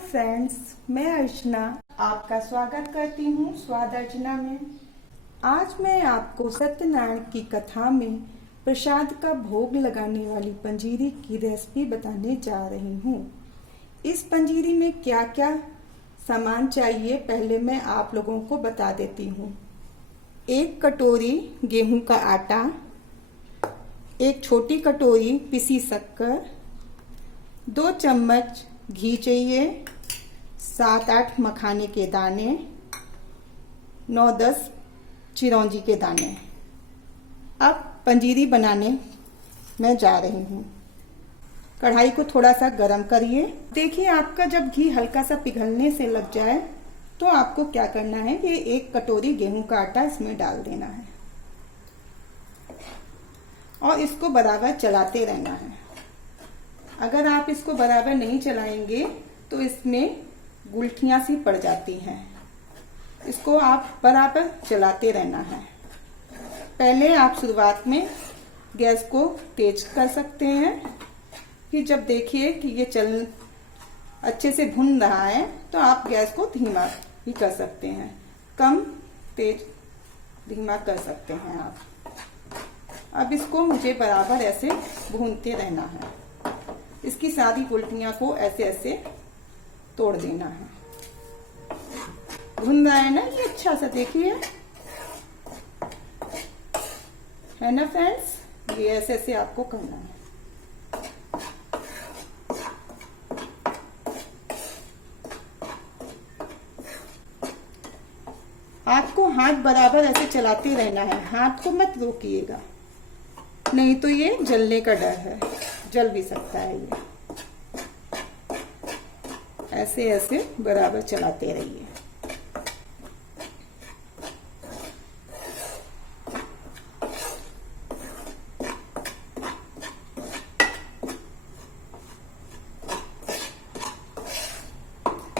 Friends, मैं अर्चना आपका स्वागत करती हूँ स्वाद अर्चना में। आज मैं आपको सत्यनारायण की कथा में प्रसाद का भोग लगाने वाली पंजीरी की रेसिपी बताने जा रही हूँ। इस पंजीरी में क्या क्या सामान चाहिए पहले मैं आप लोगों को बता देती हूँ। 1 कटोरी गेहूं का आटा, 1 छोटी कटोरी पिसी शक्कर, 2 चम्मच घी चाहिए, 7-8 मखाने के दाने, 9-10 चिरौंजी के दाने। अब पंजीरी बनाने मैं जा रही हूँ। कढ़ाई को थोड़ा सा गरम करिए। देखिए, आपका जब घी हल्का सा पिघलने से लग जाए तो आपको क्या करना है, ये 1 कटोरी गेहूं का आटा इसमें डाल देना है और इसको बराबर चलाते रहना है। अगर आप इसको बराबर नहीं चलाएंगे तो इसमें गुठलियां सी पड़ जाती हैं। इसको आप बराबर चलाते रहना है। पहले आप शुरुआत में गैस को तेज कर सकते हैं, कि जब देखिए कि ये अच्छे से भुन रहा है तो आप गैस को धीमा भी कर सकते हैं, कम तेज धीमा कर सकते हैं आप। अब इसको मुझे बराबर ऐसे भूनते रहना है। इसकी सारी गुठलियां को ऐसे ऐसे तोड़ देना है। भुन रहा है ना ये अच्छा सा, देखिए, है ना फ्रेंड्स। ये ऐसे ऐसे आपको करना है। आपको हाथ बराबर ऐसे चलाते रहना है, हाथ को मत रोकिएगा, नहीं तो ये जलने का डर है, जल भी सकता है। ये ऐसे ऐसे बराबर चलाते रहिए।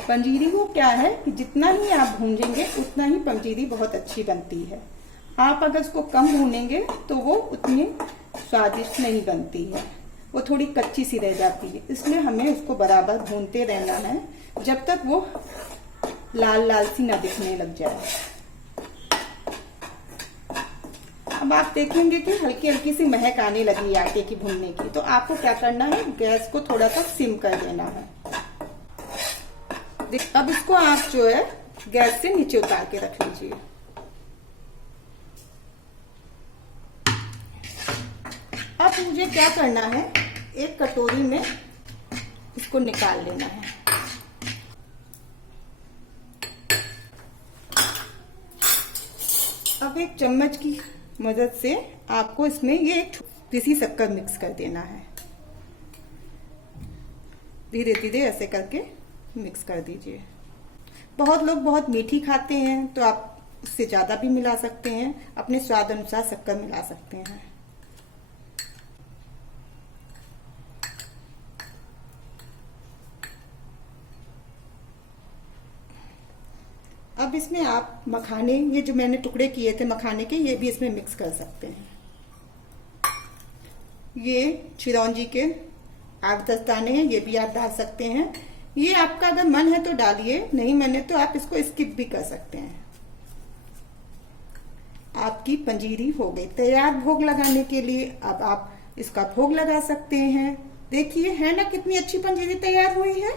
पंजीरी को क्या है कि जितना ही आप भूंजेंगे उतना ही पंजीरी बहुत अच्छी बनती है। आप अगर उसको कम भूनेंगे तो वो उतनी स्वादिष्ट नहीं बनती है, वो थोड़ी कच्ची सी रह जाती है। इसलिए हमें उसको बराबर भूनते रहना है जब तक वो लाल लाल सी ना दिखने लग जाए। अब आप देखेंगे कि हल्की हल्की सी महक आने लगी आटे की भूनने की, तो आपको क्या करना है, गैस को थोड़ा सा सिम कर देना है। अब इसको आप जो है गैस से नीचे उतार के रख लीजिए। अब मुझे क्या करना है, 1 कटोरी में इसको निकाल लेना है। अब 1 चम्मच की मदद से आपको इसमें ये एक पिसी शक्कर मिक्स कर देना है। धीरे धीरे ऐसे करके मिक्स कर दीजिए। बहुत लोग बहुत मीठी खाते हैं तो आप उससे ज्यादा भी मिला सकते हैं, अपने स्वाद अनुसार शक्कर मिला सकते हैं। अब इसमें आप मखाने, ये जो मैंने टुकड़े किए थे मखाने के, ये भी इसमें मिक्स कर सकते हैं। ये चिरौंजी के 8-10 दाने हैं, ये भी आप डाल सकते हैं। ये आपका अगर मन है तो डालिए, नहीं मन तो आप इसको स्किप भी कर सकते हैं। आपकी पंजीरी हो गई तैयार भोग लगाने के लिए। अब आप इसका भोग लगा सकते हैं। देखिए, है ना कितनी अच्छी पंजीरी तैयार हुई है।